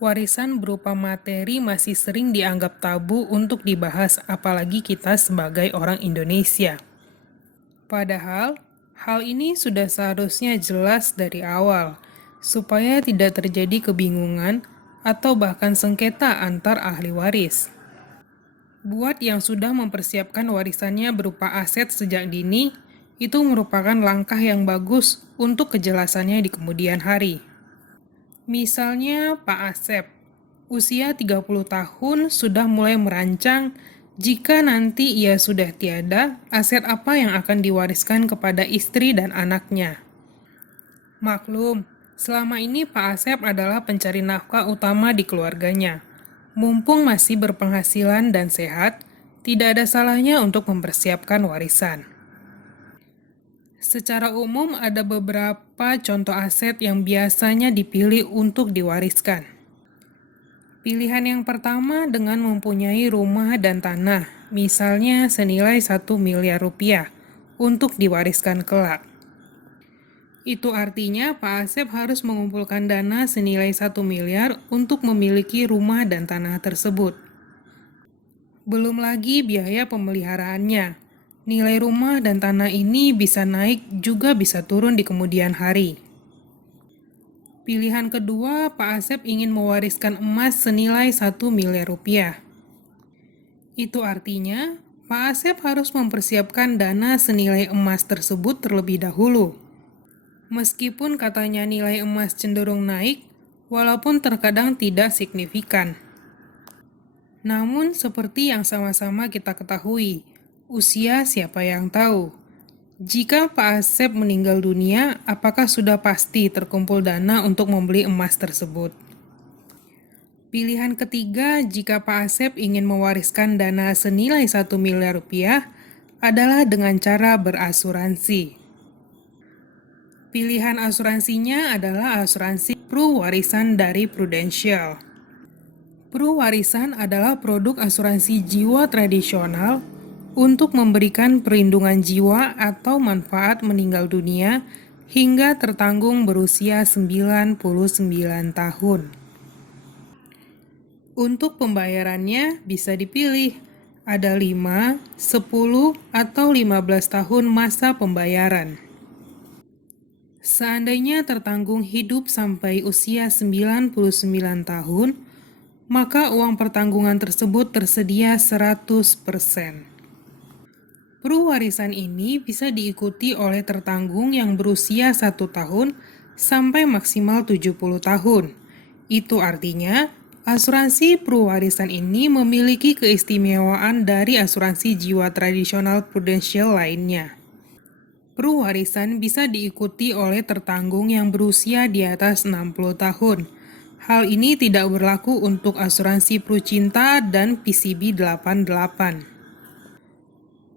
Warisan berupa materi masih sering dianggap tabu untuk dibahas, apalagi kita sebagai orang Indonesia. Padahal, hal ini sudah seharusnya jelas dari awal, supaya tidak terjadi kebingungan atau bahkan sengketa antar ahli waris. Buat yang sudah mempersiapkan warisannya berupa aset sejak dini, itu merupakan langkah yang bagus untuk kejelasannya di kemudian hari. Misalnya Pak Asep, usia 30 tahun sudah mulai merancang jika nanti ia sudah tiada, aset apa yang akan diwariskan kepada istri dan anaknya. Maklum, selama ini Pak Asep adalah pencari nafkah utama di keluarganya. Mumpung masih berpenghasilan dan sehat, tidak ada salahnya untuk mempersiapkan warisan. Secara umum ada beberapa contoh aset yang biasanya dipilih untuk diwariskan. Pilihan yang pertama dengan mempunyai rumah dan tanah, misalnya senilai 1 miliar rupiah, untuk diwariskan kelak. Itu artinya Pak Asep harus mengumpulkan dana senilai 1 miliar untuk memiliki rumah dan tanah tersebut. Belum lagi biaya pemeliharaannya. Nilai rumah dan tanah ini bisa naik juga bisa turun di kemudian hari. Pilihan kedua, Pak Asep ingin mewariskan emas senilai 1 miliar rupiah. Itu artinya, Pak Asep harus mempersiapkan dana senilai emas tersebut terlebih dahulu. Meskipun katanya nilai emas cenderung naik, walaupun terkadang tidak signifikan. Namun, seperti yang sama-sama kita ketahui, usia siapa yang tahu? Jika Pak Asep meninggal dunia, apakah sudah pasti terkumpul dana untuk membeli emas tersebut? Pilihan ketiga, jika Pak Asep ingin mewariskan dana senilai 1 miliar rupiah, adalah dengan cara berasuransi. Pilihan asuransinya adalah asuransi Pruwarisan dari Prudential. Pruwarisan adalah produk asuransi jiwa tradisional untuk memberikan perlindungan jiwa atau manfaat meninggal dunia hingga tertanggung berusia 99 tahun. Untuk pembayarannya bisa dipilih, ada 5, 10, atau 15 tahun masa pembayaran. Seandainya tertanggung hidup sampai usia 99 tahun, maka uang pertanggungan tersebut tersedia 100%. Pruwarisan ini bisa diikuti oleh tertanggung yang berusia 1 tahun sampai maksimal 70 tahun. Itu artinya, asuransi pruwarisan ini memiliki keistimewaan dari asuransi jiwa tradisional Prudential lainnya. Pruwarisan bisa diikuti oleh tertanggung yang berusia di atas 60 tahun. Hal ini tidak berlaku untuk asuransi Prucinta dan PCB 88.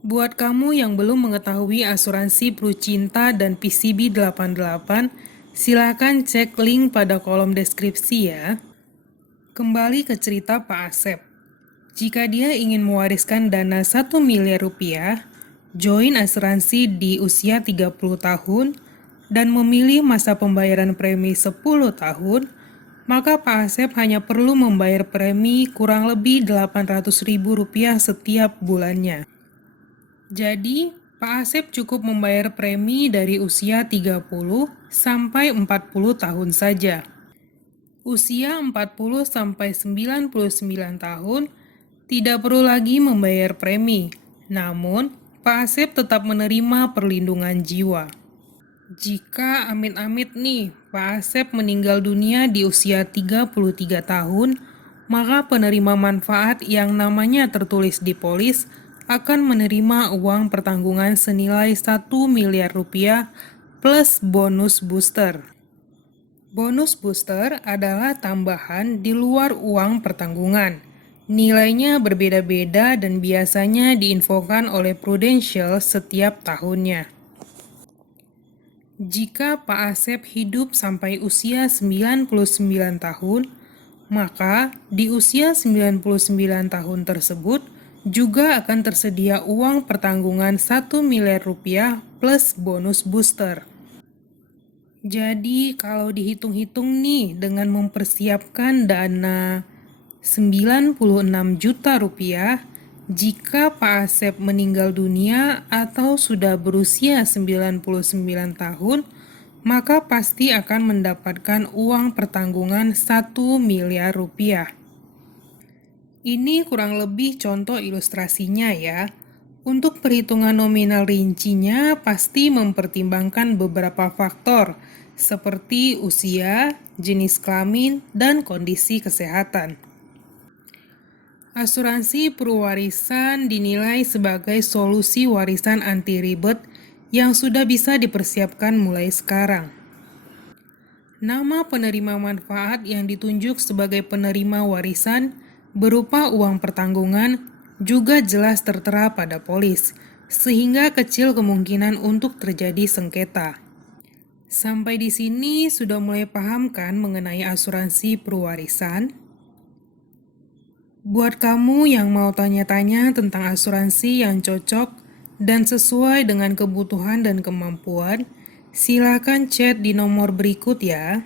Buat kamu yang belum mengetahui asuransi Prucinta dan PCB 88, silakan cek link pada kolom deskripsi ya. Kembali ke cerita Pak Asep. Jika dia ingin mewariskan dana 1 miliar rupiah, join asuransi di usia 30 tahun, dan memilih masa pembayaran premi 10 tahun, maka Pak Asep hanya perlu membayar premi kurang lebih Rp800.000 setiap bulannya. Jadi, Pak Asep cukup membayar premi dari usia 30 sampai 40 tahun saja. Usia 40 sampai 99 tahun tidak perlu lagi membayar premi. Namun, Pak Asep tetap menerima perlindungan jiwa. Jika amit-amit nih, Pak Asep meninggal dunia di usia 33 tahun, maka penerima manfaat yang namanya tertulis di polis akan menerima uang pertanggungan senilai 1 miliar rupiah plus bonus booster. Bonus booster adalah tambahan di luar uang pertanggungan. Nilainya berbeda-beda dan biasanya diinfokan oleh Prudential setiap tahunnya. Jika Pak Asep hidup sampai usia 99 tahun, maka di usia 99 tahun tersebut juga akan tersedia uang pertanggungan 1 miliar rupiah plus bonus booster. Jadi kalau dihitung-hitung nih dengan mempersiapkan dana 96 juta rupiah, jika Pak Asep meninggal dunia atau sudah berusia 99 tahun, maka pasti akan mendapatkan uang pertanggungan 1 miliar rupiah. Ini kurang lebih contoh ilustrasinya ya. Untuk perhitungan nominal rincinya pasti mempertimbangkan beberapa faktor seperti usia, jenis kelamin, dan kondisi kesehatan. Asuransi perwarisan dinilai sebagai solusi warisan anti ribet yang sudah bisa dipersiapkan mulai sekarang. Nama penerima manfaat yang ditunjuk sebagai penerima warisan berupa uang pertanggungan juga jelas tertera pada polis, sehingga kecil kemungkinan untuk terjadi sengketa. Sampai di sini sudah mulai paham kan mengenai asuransi perwarisan? Buat kamu yang mau tanya-tanya tentang asuransi yang cocok dan sesuai dengan kebutuhan dan kemampuan, silakan chat di nomor berikut ya.